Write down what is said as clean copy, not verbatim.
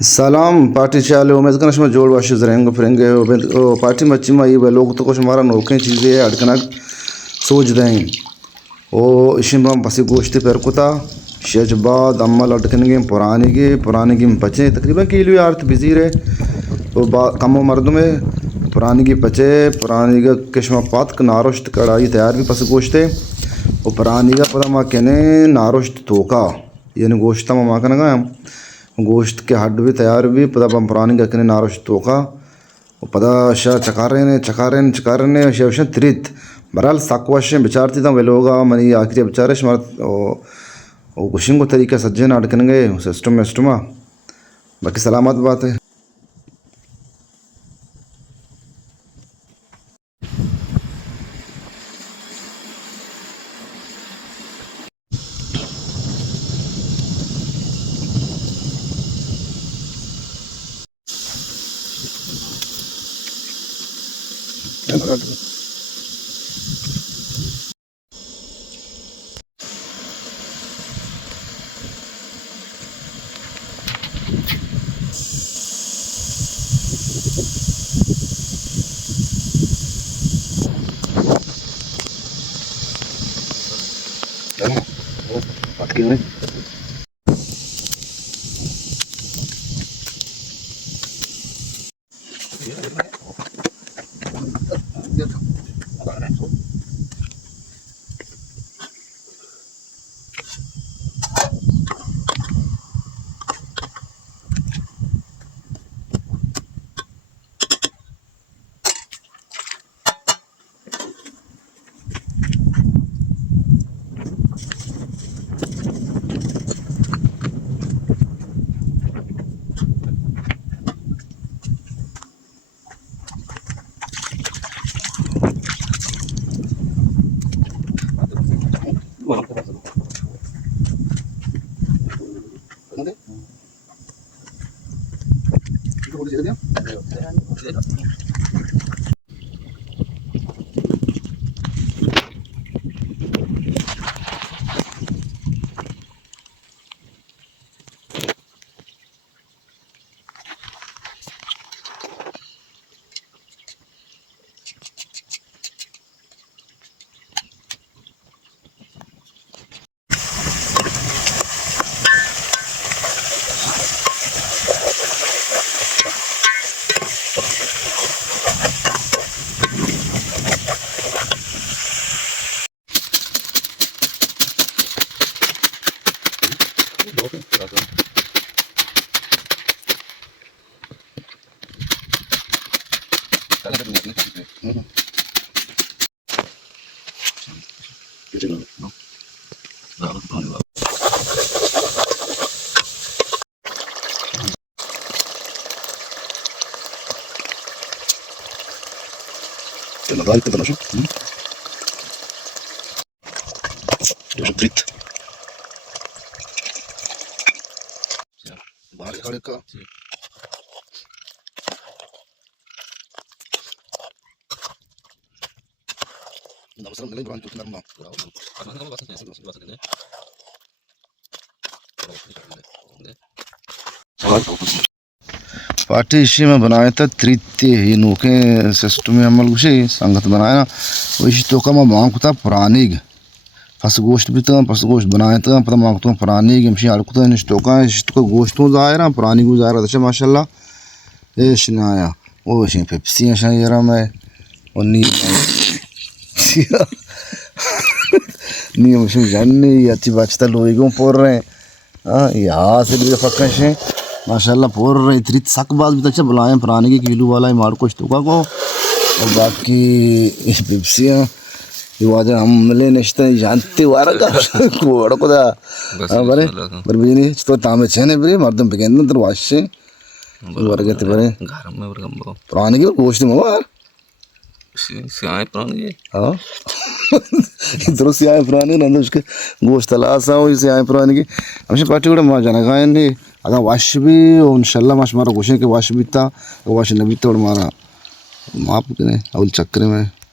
सलाम पार्टी चालू मैं कनश में जोड़ वाशुज रहेंगे फिरेंगे पार्टी में चिमा ये लोग तो कुछ हमारा नौकें चीज़ें अड़कना सोच दें ओ इशिम पसी गोश्त पर कुता शेज बाद अम्मल अटकनगे पुरानी की बचे तकरीबन किलो आर्थ बिजी रहे वो कम मर्द में पुरानी की बचे पुरानी का किस्म पात नारोश्त कढ़ाई तैयार भी पसी गोश्त है वो पुरानी का पता माँ कहने नारोश्त धोखा यानी गोश्त माँ कहना गोश्त के हड्ड भी तैयार भी पता पुरानी का कहने नारोश्त धोखा वो पता शाह चकार ने शाह त्रित बहरहाल साक्वाश बिचारती था वे लोग मनी आखिरी बिचारे वो कुशिंग को तरीका सज्जे ना अटकन गए सिस्टम बाकी सलामत बात है। Dale, te lo Yo soy triste. बाहर खड़े का नमस्कार मिले ब्रांच कुछ नरमा पार्टी इसी में बनाया था तृतीय ही नोके सिस्टम में अमल कुछ संगत बनाया वो इसी तो का मैं मांग था पुरानी फस गोश्त भी था फस गोश्त बनाया था पता मांग तो पुरानी गमशी आलू था निश्तो का गोश्तों जायरा पुरानी को जायरा अच्छा माशाल्लाह ये शनाया वो इसी पेप्सी ऐसा यार मैं और नी नी मुझे जानने अच्छी बचता लोगों पोर रहे हाँ यहाँ से भी फक्कश है माशाल्लाह पोर रहे इतनी सक बात भी अच्छा बुलाएं पुराने की किलो वाला है मार को इश्तोका को और बाकी पेप्सियाँ ये वाजा हम मिले निश्चित जानते वारा का कोड़ा को दा हाँ बरे बरबीनी तो तामे चेने बरे मर्दम पिकेंद्र तर वाशे वर्गे ते बरे पुराने की गोश्त मवार सियाए पुरानी हाँ इधर सियाए पुरानी नंद उसके गोश्त लासा हो सियाए पुरानी की हमसे पार्टी को मार जाना गायन ने अगर वाश भी इंशाल्लाह माश मारा गोश्त के वाश भी था वाश नबी तोड़ मारा माप के अवल चक्कर में